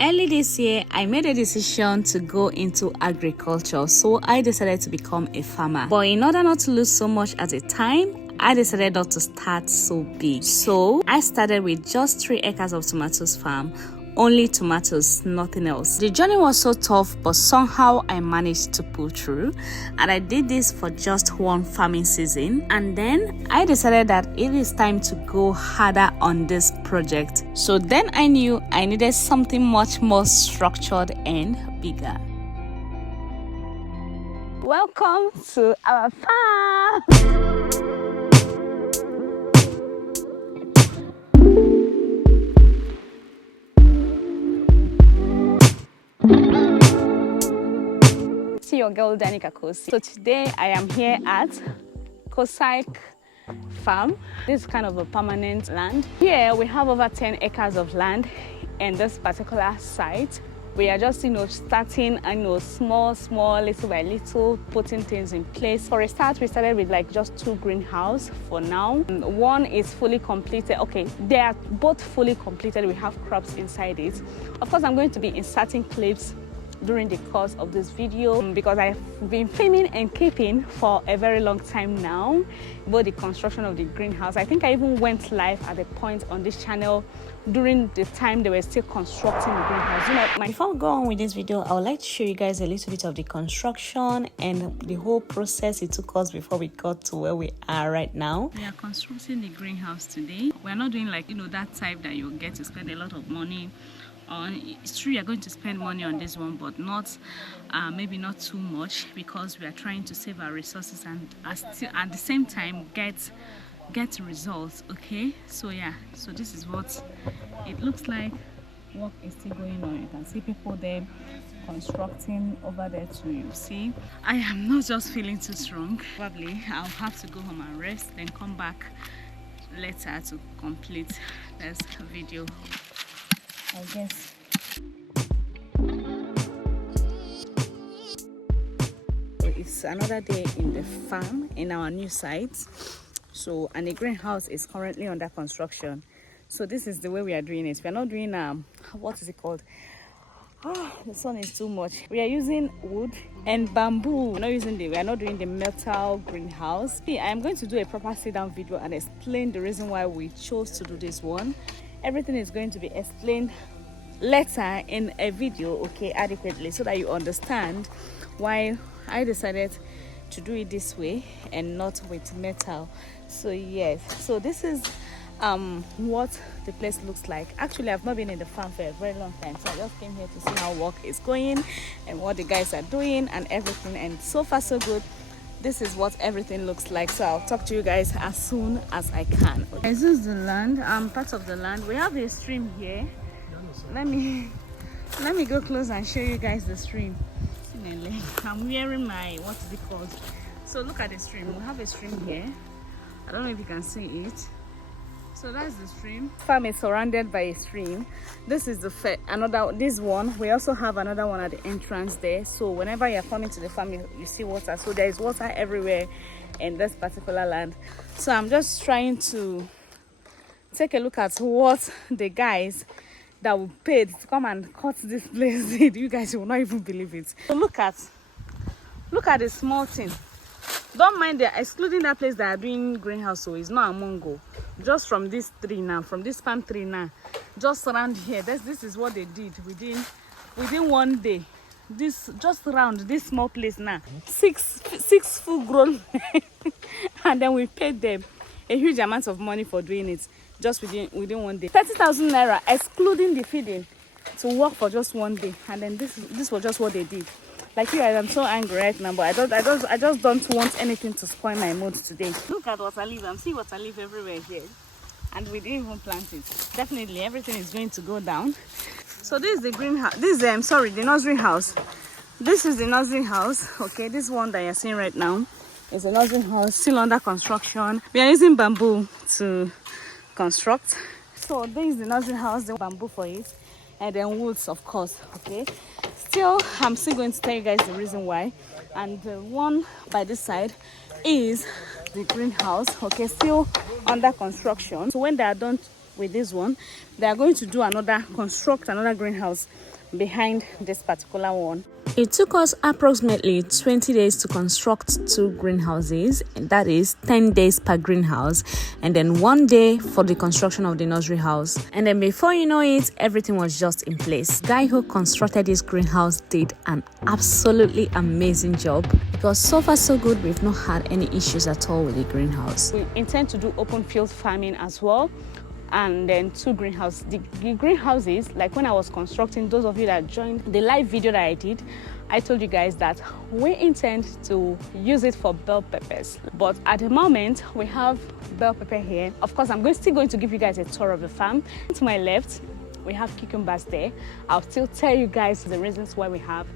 Early this year, I made a decision to go into agriculture, so I decided to become a farmer. But in order not to lose so much at a time, I decided not to start so big. So I started with just 3 acres of tomatoes farm. Only tomatoes, nothing else. The journey was so tough, but somehow I managed to pull through, and I did this for just 1 farming season, and then I decided that it is time to go harder on this project. So then I knew I needed something much more structured and bigger. Welcome to our farm. Your girl Danny Kakosi. So today I am here at Kosaik farm. This is kind of a permanent land. Here we have over 10 acres of land in this particular site. We are just starting small little by little, putting things in place. For a start, we started with like just 2 greenhouses for now. One is fully completed. Okay, they are both fully completed. We have crops inside it. Of course, I'm going to be inserting clips during the course of this video because I've been filming and keeping for a very long time now about the construction of the greenhouse. I think I even went live at a point on this channel during the time they were still constructing the greenhouse. Before we go on with this video, I would like to show you guys a little bit of the construction and the whole process it took us before we got to where we are right now. We are constructing the greenhouse today. We are not doing like that type that you get to spend a lot of money on. It's true you're going to spend money on this one, but not maybe not too much, because we are trying to save our resources and at the same time get results. Okay, so yeah, so this is what it looks like. Work is still going on. You can see people there constructing over there too. You see, I am not just feeling too strong. Probably I'll have to go home and rest, then come back later to complete this video, I guess. It's another day in the farm in our new site. So, and the greenhouse is currently under construction. So this is the way we are doing it. We are not doing what is it called? The sun is too much. We are using wood and bamboo. We are not doing the metal greenhouse. I am going to do a proper sit down video and explain the reason why we chose to do this one. Everything is going to be explained later in a video, okay, adequately, so that you understand why I decided to do it this way and not with metal. So yes, so this is what the place looks like. Actually, I've not been in the farm for a very long time, so I just came here to see how work is going and what the guys are doing and everything, and so far so good. This is what everything looks like, so I'll talk to you guys as soon as I can. Okay. This is the land, part of the land. We have a stream here. Let me go close and show you guys the stream. I'm wearing my, what is it called? So look at the stream. We have a stream here. I don't know if you can see it. So that's the stream. Farm is surrounded by a stream. This is this one. We also have another one at the entrance there. So whenever you're coming to the farm, you see water. So there is water everywhere in this particular land. So I'm just trying to take a look at what the guys that we paid to come and cut this place did. You guys will not even believe it. So look at the small thing. Don't mind, they're excluding that place that are doing greenhouse, so it's not a mwango. Just from this tree now, from this palm tree now, just around here, this is what they did within 1 day. This just around this small place now, six full grown and then we paid them a huge amount of money for doing it just within 1 day. 30,000 naira excluding the feeding to work for just 1 day. And then this was just what they did. Like you guys, I'm so angry right now, but I just don't want anything to spoil my mood today. Look at water leaf. I'm seeing water leaf everywhere here, and we didn't even plant it. Definitely everything is going to go down. So this is the greenhouse. This is the nursery house. This is the nursery house. Okay, this one that you're seeing right now is a nursery house still under construction. We are using bamboo to construct. So this is the nursery house, the bamboo for it, and then woods, of course. Okay, I'm still going to tell you guys the reason why. And the one by this side is the greenhouse, okay, still under construction. So when they are done with this one. They are going to do construct another greenhouse behind this particular one. It took us approximately 20 days to construct 2 greenhouses, and that is 10 days per greenhouse, and then 1 day for the construction of the nursery house. And then before you know it, everything was just in place. The guy who constructed this greenhouse did an absolutely amazing job, because so far so good. We've not had any issues at all with the greenhouse. We intend to do open field farming as well, and then 2 greenhouses. The greenhouses, like when I was constructing, those of you that joined the live video that I did, I told you guys that we intend to use it for bell peppers. But at the moment, we have bell pepper here. Of course, I'm still going to give you guys a tour of the farm. To my left, we have cucumbers there. I'll still tell you guys the reasons why we have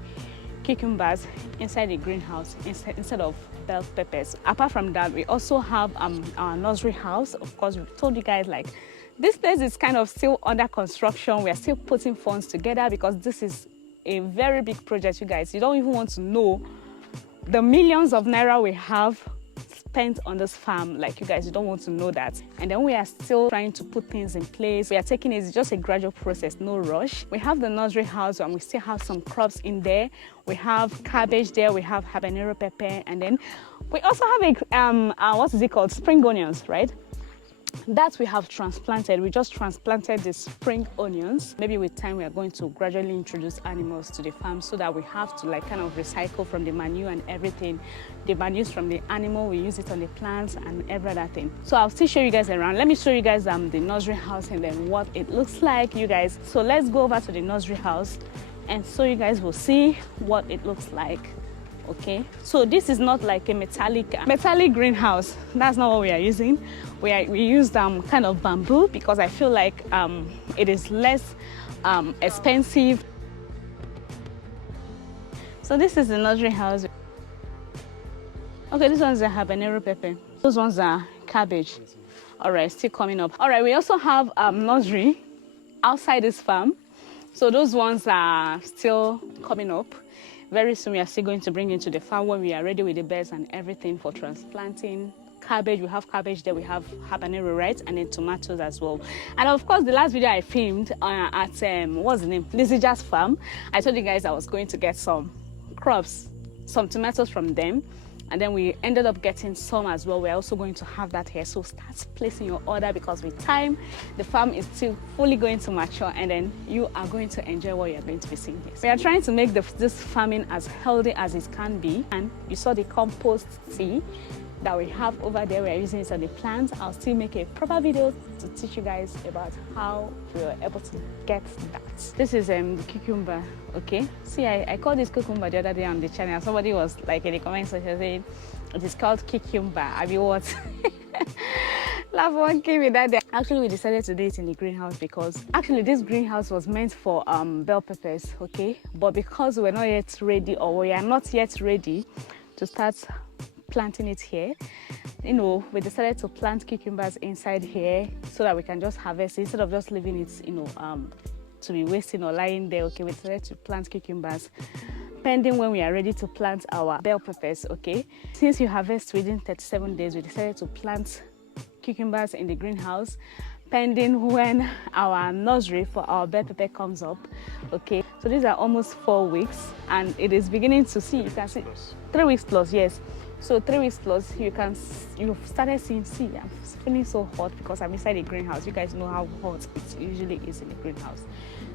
cucumbers inside the greenhouse instead of bell peppers. Apart from that, we also have our nursery house. Of course, we told you guys, like, this place is kind of still under construction. We are still putting funds together because this is a very big project, you guys. You don't even want to know the millions of naira we have spent on this farm. Like, you guys, you don't want to know that. And then we are still trying to put things in place. We are taking it, it's just a gradual process, no rush. We have the nursery house and we still have some crops in there. We have cabbage there, we have habanero pepper, and then we also have what is it called? Spring onions, right? That we have transplanted. We just transplanted the spring onions. Maybe with time we are going to gradually introduce animals to the farm so that we have to like kind of recycle from the manure and everything. The manure from the animal, we use it on the plants and every other thing. So I'll still show you guys around. Let me show you guys the nursery house and then what it looks like, you guys. So let's go over to the nursery house and so you guys will see what it looks like. Okay, so this is not like a metallic greenhouse. That's not what we are using. We used kind of bamboo because I feel like it is less expensive. So this is the nursery house. Okay, this one's a habanero pepper. Those ones are cabbage. All right, still coming up. All right, we also have nursery outside this farm. So those ones are still coming up. Very soon we are still going to bring into the farm when we are ready with the beds and everything for transplanting. Cabbage, we have cabbage there, we have habanero, right, and then tomatoes as well. And of course, the last video I filmed at what's the name, Lizzie's farm, I told you guys I was going to get some crops, some tomatoes from them, and then we ended up getting some as well. We're also going to have that here, so start placing your order because with time the farm is still fully going to mature and then you are going to enjoy what you're going to be seeing here. We are trying to make this farming as healthy as it can be, and you saw the compost tea that we have over there. We're using it on the plants. I'll still make a proper video to teach you guys about how we were able to get that. This is the cucumber. Okay, see, I called this cucumber the other day on the channel. Somebody was like in the comments section saying it is called cucumber. I mean, what? Love one came with that day. Actually, we decided to do it in the greenhouse because actually this greenhouse was meant for bell peppers, okay, but because we're not yet ready, or we are not yet ready to start planting it here, you know, we decided to plant cucumbers inside here so that we can just harvest it instead of just leaving it, you know, to be wasting or lying there. Okay, we decided to plant cucumbers pending when we are ready to plant our bell peppers. Okay, since you harvest within 37 days, we decided to plant cucumbers in the greenhouse pending when our nursery for our bell pepper comes up. Okay, so these are almost 4 weeks and it is beginning to see, you can see 3 weeks plus, yes. So 3 weeks plus, you've started seeing, see, I'm feeling so hot because I'm inside the greenhouse. You guys know how hot it usually is in the greenhouse.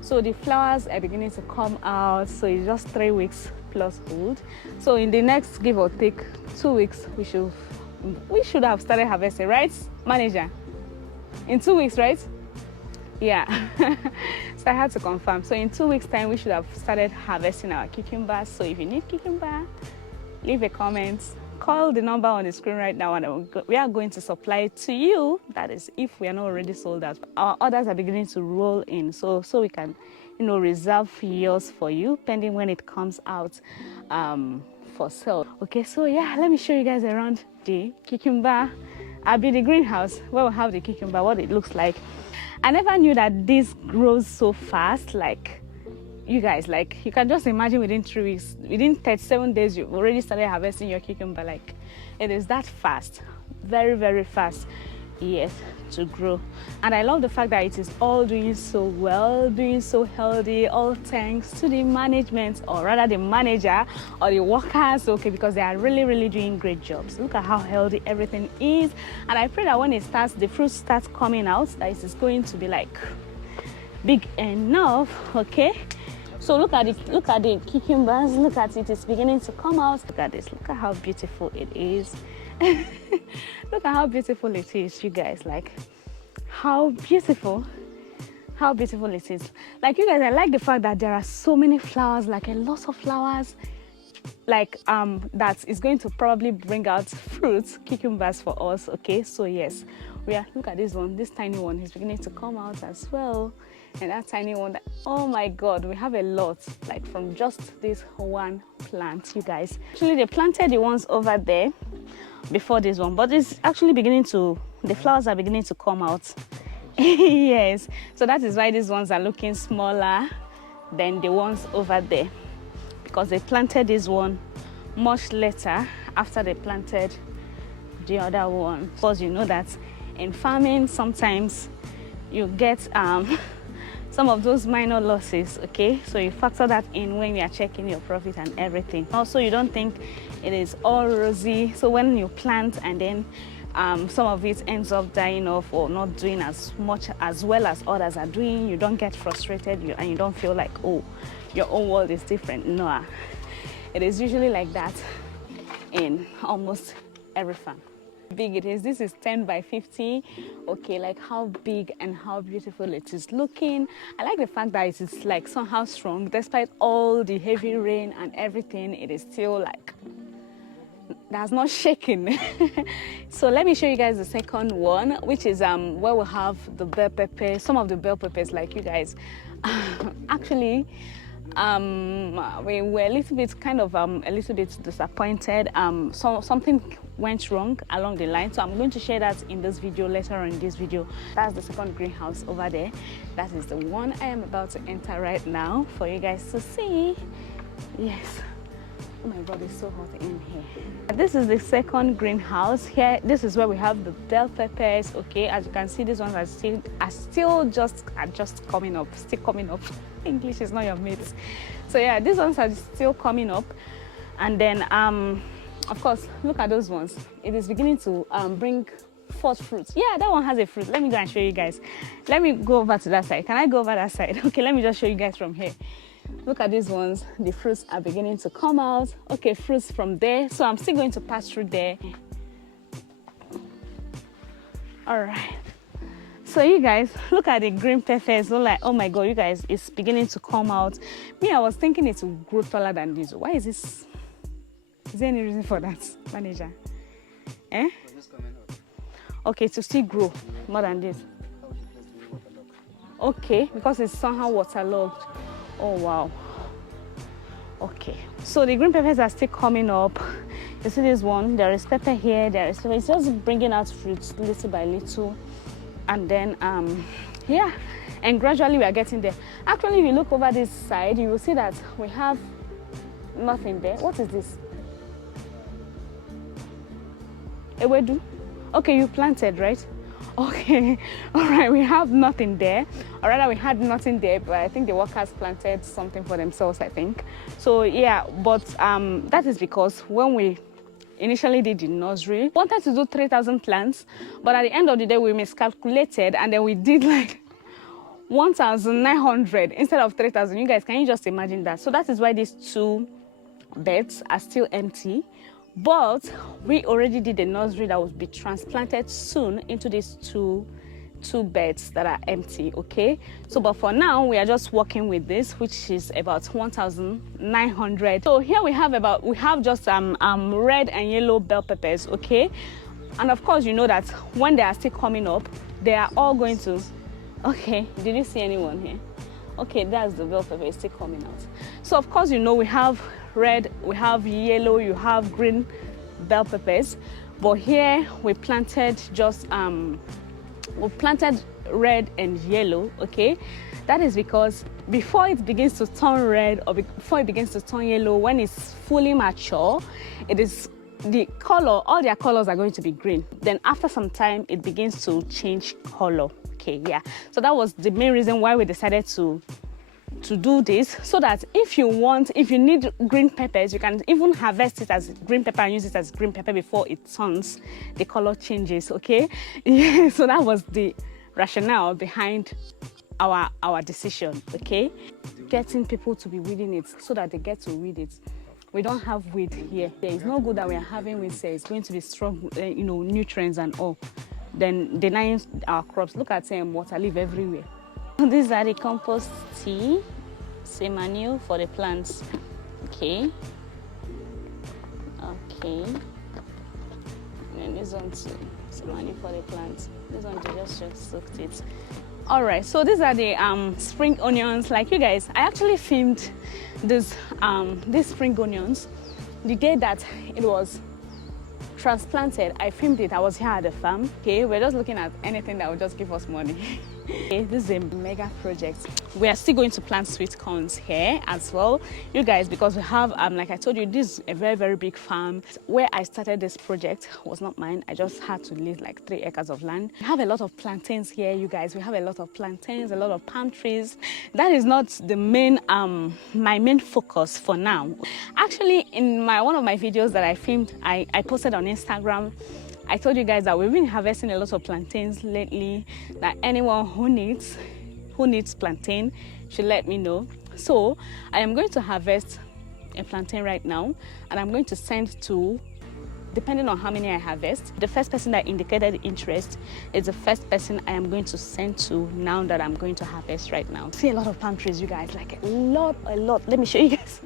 So the flowers are beginning to come out. So it's just 3 weeks plus old. So in the next, give or take 2 weeks, we should have started harvesting, right, manager? In 2 weeks, right? Yeah. So I had to confirm. So in 2 weeks time, we should have started harvesting our cucumbers. So if you need cucumber, leave a comment, call the number on the screen right now, and we are going to supply it to you. That is if we are not already sold out. Our orders are beginning to roll in, so we can, you know, reserve yours for you pending when it comes out for sale. Okay, so yeah, let me show you guys around the cucumber. I'll be the greenhouse where we'll have the cucumber, what it looks like. I never knew that this grows so fast. Like, you guys, like, you can just imagine within 3 weeks, within 37 days, you've already started harvesting your cucumber. Like, it is that fast, very, very fast. yet to grow. And I love the fact that it is all doing so well, doing so healthy, all thanks to the management, or rather the manager or the workers, okay, because they are really doing great jobs. Look at how healthy everything is. And I pray that when it starts, the fruit starts coming out, that it is going to be like big enough, okay. So look at the cucumbers. Look at it, it's beginning to come out. Look at this, look at how beautiful it is. Look at how beautiful it is, you guys. Like how beautiful it is. Like, you guys, I like the fact that there are so many flowers, like a lot of flowers, like that is going to probably bring out fruits, cucumbers for us, okay. So yes, we are, look at this one, this tiny one is beginning to come out as well. And that tiny one, oh my god, we have a lot, like from just this one plant, you guys. Actually, they planted the ones over there before this one, but it's actually beginning to, the flowers are beginning to come out. Yes, so that is why these ones are looking smaller than the ones over there, because they planted this one much later after they planted the other one. Because you know that in farming sometimes you get some of those minor losses, okay. So you factor that in when you are checking your profit and everything. Also, you don't think it is all rosy. So when you plant and then some of it ends up dying off or not doing as much as well as others are doing, you don't get frustrated and you don't feel like, oh, your own world is different. No, it is usually like that in almost every farm. Big it is. This is 10 by 50. Okay, like how big and how beautiful it is looking. I like the fact that it is like somehow strong despite all the heavy rain and everything. It is still like that's not shaking. So let me show you guys the second one, which is where we have the bell pepper. Some of the bell peppers, like, you guys, actually we were a little bit disappointed. Something went wrong along the line, so I'm going to share that in this video later on in this video. That's the second greenhouse over there. That is the one I am about to enter right now for you guys to see. Yes, oh my god, it's so hot in here. This is the second greenhouse. Here, this is where we have the bell peppers. Okay, as you can see, these ones are still just coming up, still coming up. English is not your mate. So yeah, these ones are still coming up. And then of course, look at those ones. It is beginning to bring forth fruits. Yeah, that one has a fruit. Let me go and show you guys. Let me go over to that side. Can I go over that side? Okay, let me just show you guys from here. Look at these ones. The fruits are beginning to come out. Okay, fruits from there. So I'm still going to pass through there. All right. So you guys, look at the green peppers. So like, oh my god, you guys, it's beginning to come out. Me, I was thinking it will grow taller than this. Why is this? Is there any reason for that, manager? Eh? Okay, to still grow more than this. Okay, because it's somehow waterlogged. Oh wow. Okay, so the green peppers are still coming up. You see this one, there is pepper here, it's just bringing out fruits little by little. And then yeah, and gradually we are getting there. Actually, if you look over this side, you will see that we have nothing there. What is this? Ewedu? Okay, you planted, right? Okay, all right, we have nothing there, or rather we had nothing there, but I think the workers planted something for themselves, I think. So yeah, but that is because when we initially did the nursery, we wanted to do 3,000 plants, but at the end of the day we miscalculated, and then we did like 1,900 instead of 3,000. You guys, can you just imagine that? So that is why these two beds are still empty. But we already did a nursery that will be transplanted soon into these two beds that are empty, okay? So but for now we are just working with this, which is about 1,900. So here we have just red and yellow bell peppers, okay? And of course, you know that when they are still coming up, they are all going to, okay, did you see anyone here? Okay, that's the bell pepper, it's still coming out. So of course, you know, we have red, we have yellow, you have green bell peppers, but here we planted just red and yellow, okay? That is because before it begins to turn red or before it begins to turn yellow, when it's fully mature, it is the color, all their colors are going to be green. Then after some time, it begins to change color. Okay, yeah. So that was the main reason why we decided to do this, so that if you need green peppers, you can even harvest it as green pepper and use it as green pepper before it turns, the color changes. Okay, yeah. So that was the rationale behind our decision. Okay, getting people to be reading it so that they get to read it. We don't have weed here. It's not good that we are having weed. Say it's going to be strong, nutrients and all, then denying our crops. Look at water leaf everywhere. These are the compost tea, say manure for the plants. Okay. And this one too, say manure for the plants. This one just soaked it. All right, so these are the spring onions. Like you guys, I actually filmed these spring onions the day that it was transplanted. I filmed it. I was here at the farm. Okay, we're just looking at anything that will just give us money. Okay, this is a mega project. We are still going to plant sweet corns here as well, you guys, because we have like I told you, this is a very, very big farm. Where I started this project was not mine. I just had to lease like 3 acres of land. We have a lot of plantains here, you guys. We have a lot of plantains, a lot of palm trees. That is not the main my main focus for now. Actually, in one of my videos that I filmed, I posted on Instagram, I told you guys that we've been harvesting a lot of plantains lately, that anyone who needs plantain should let me know. So I am going to harvest a plantain right now, and I'm going to send to, depending on how many I harvest, the first person that indicated interest is the first person I am going to send to now that I'm going to harvest right now. See a lot of palm trees, you guys, like a lot. Let me show you guys.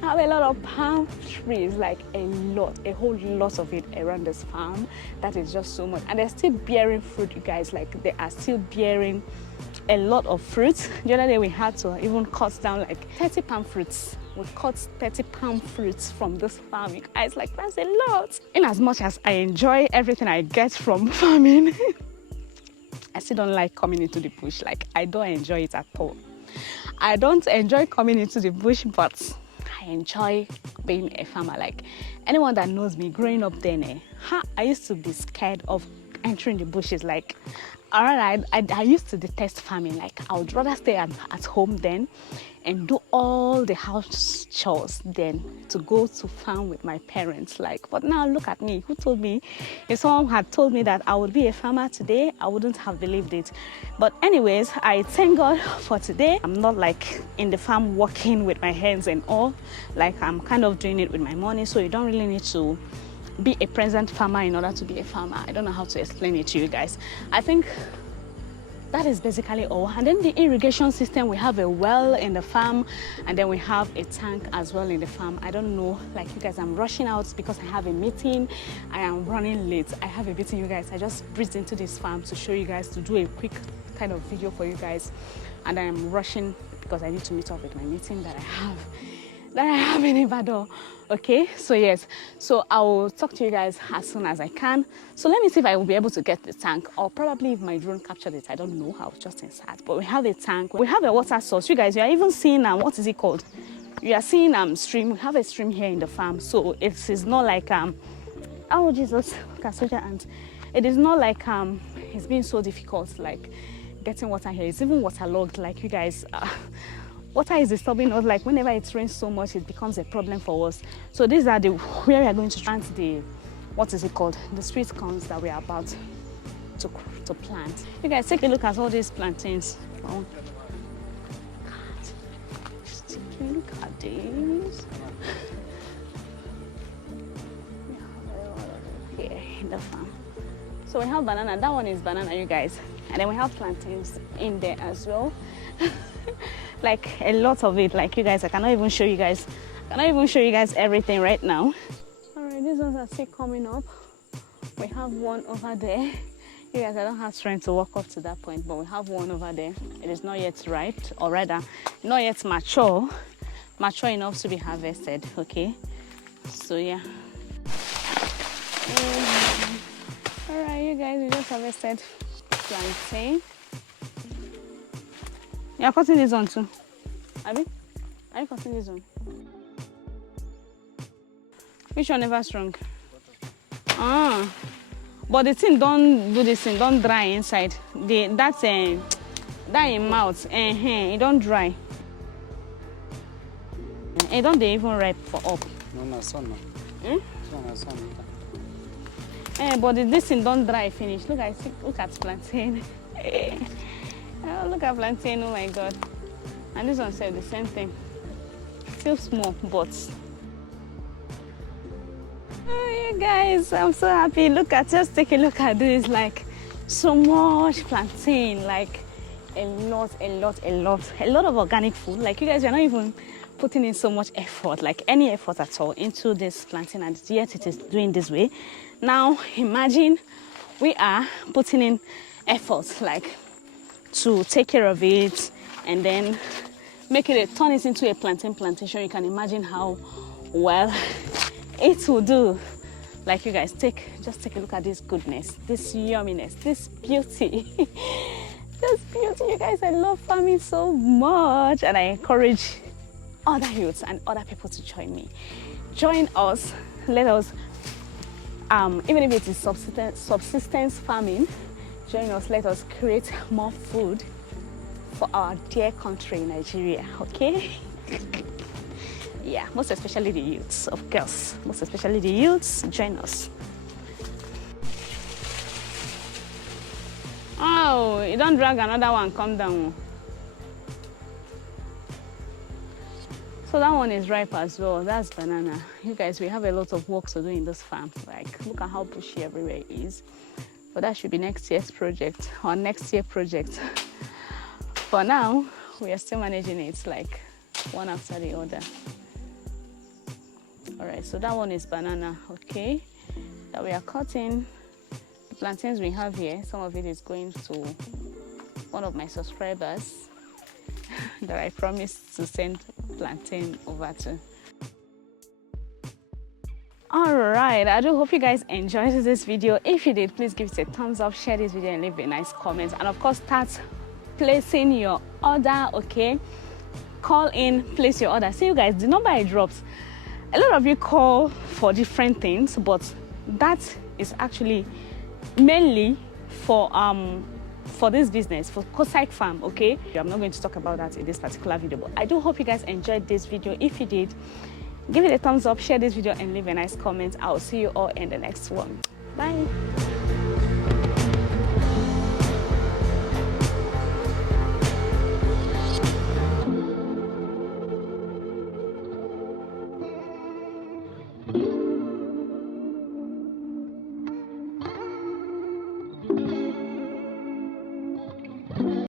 I have a lot of palm trees, like a whole lot of it around this farm. That is just so much. And they're still bearing fruit, you guys, like they are still bearing a lot of fruits. The other day we had to even cut down like 30 palm fruits. We cut 30 palm fruits from this farm, you guys, like that's a lot. In as much as I enjoy everything I get from farming, I still don't like coming into the bush. Like I don't enjoy it at all. I don't enjoy coming into the bush, but I enjoy being a farmer. Like anyone that knows me growing up then, I used to be scared of entering the bushes. Like I used to detest farming. Like I would rather stay at home then and do all the house chores than to go to farm with my parents. Like, but now look at me. Who told me? If someone had told me that I would be a farmer today, I wouldn't have believed it. But anyways, I thank God for today. I'm not like in the farm working with my hands and all. Like I'm kind of doing it with my money, so you don't really need to be a present farmer in order to be a farmer. I don't know how to explain it to you guys. I think that is basically all. And then the irrigation system, we have a well in the farm, and then we have a tank as well in the farm. I don't know, like you guys, I'm rushing out because I have a meeting. I am running late. I have a meeting, you guys. I just breezed into this farm to show you guys, to do a quick kind of video for you guys. And I am rushing because I need to meet up with my meeting that I have in Ibadan. Okay, so yes, so I will talk to you guys as soon as I can. So let me see if I will be able to get the tank, or probably if my drone captured it. I don't know how, just inside. But we have a tank, we have a water source. You guys, you are even seeing what is it called? You are seeing stream. We have a stream here in the farm, so it is not like oh Jesus, and it is not like it's been so difficult like getting water here. It's even waterlogged, like you guys. Water is disturbing us. Like whenever it rains so much, it becomes a problem for us. So these are where we are going to plant the, what is it called? The sweet corns that we are about to plant. You guys, take a look at all these plantains. Oh, God. Just take a look at these. Here in the farm. So we have banana. That one is banana, you guys. And then we have plantains in there as well. Like a lot of it, like you guys, I cannot even show you guys everything right now. All right, these ones are still coming up. We have one over there. You guys, I don't have strength to walk up to that point, but we have one over there. It is not yet ripe, or rather not yet mature enough to be harvested. Okay, so yeah. All right, you guys, we just harvested plantain. You're cutting this one too. Abi? Are you cutting this one? Which one never strong? But the thing don't do this thing, don't dry inside. That in mouth, it don't dry. It don't they even ripe for up. No, son. But this thing don't dry finish. Look at plantain. Oh, look at plantain, oh my god. And this one said the same thing. Still small, but oh, you guys, I'm so happy. Just take a look at this. Like so much plantain, like a lot of organic food. Like you guys are not even putting in so much effort, like any effort at all, into this plantain, and yet it is doing this way. Now imagine we are putting in efforts like to take care of it and then turn it into a plantation. You can imagine how well it will do. Like you guys, just take a look at this goodness, this yumminess, this beauty. This beauty, you guys. I love farming so much, and I encourage other youths and other people to join me. Join us. Let us, even if it is subsistence farming, join us. Let us create more food for our dear country, Nigeria. Okay? Yeah, most especially the youths, of course. Most especially the youths, join us. Oh, you don't drag another one, come down. So that one is ripe as well. That's banana. You guys, we have a lot of work to do in this farm. Like, look at how bushy everywhere it is. But that should be next year's project or next year project. For now, we are still managing it like one after the other. All right, so that one is banana, okay? That we are cutting. The plantains we have here, some of it is going to one of my subscribers that I promised to send plantain over to. All right, I do hope you guys enjoyed this video. If you did, please give it a thumbs up, share this video, and leave a nice comment. And of course, start placing your order, okay? Call in, place your order. See you guys, the number I dropped, a lot of you call for different things, but that is actually mainly for this business, for Kosai Farm, okay? I'm not going to talk about that in this particular video, but I do hope you guys enjoyed this video. If you did, give it a thumbs up, share this video, and leave a nice comment. I'll see you all in the next one. Bye.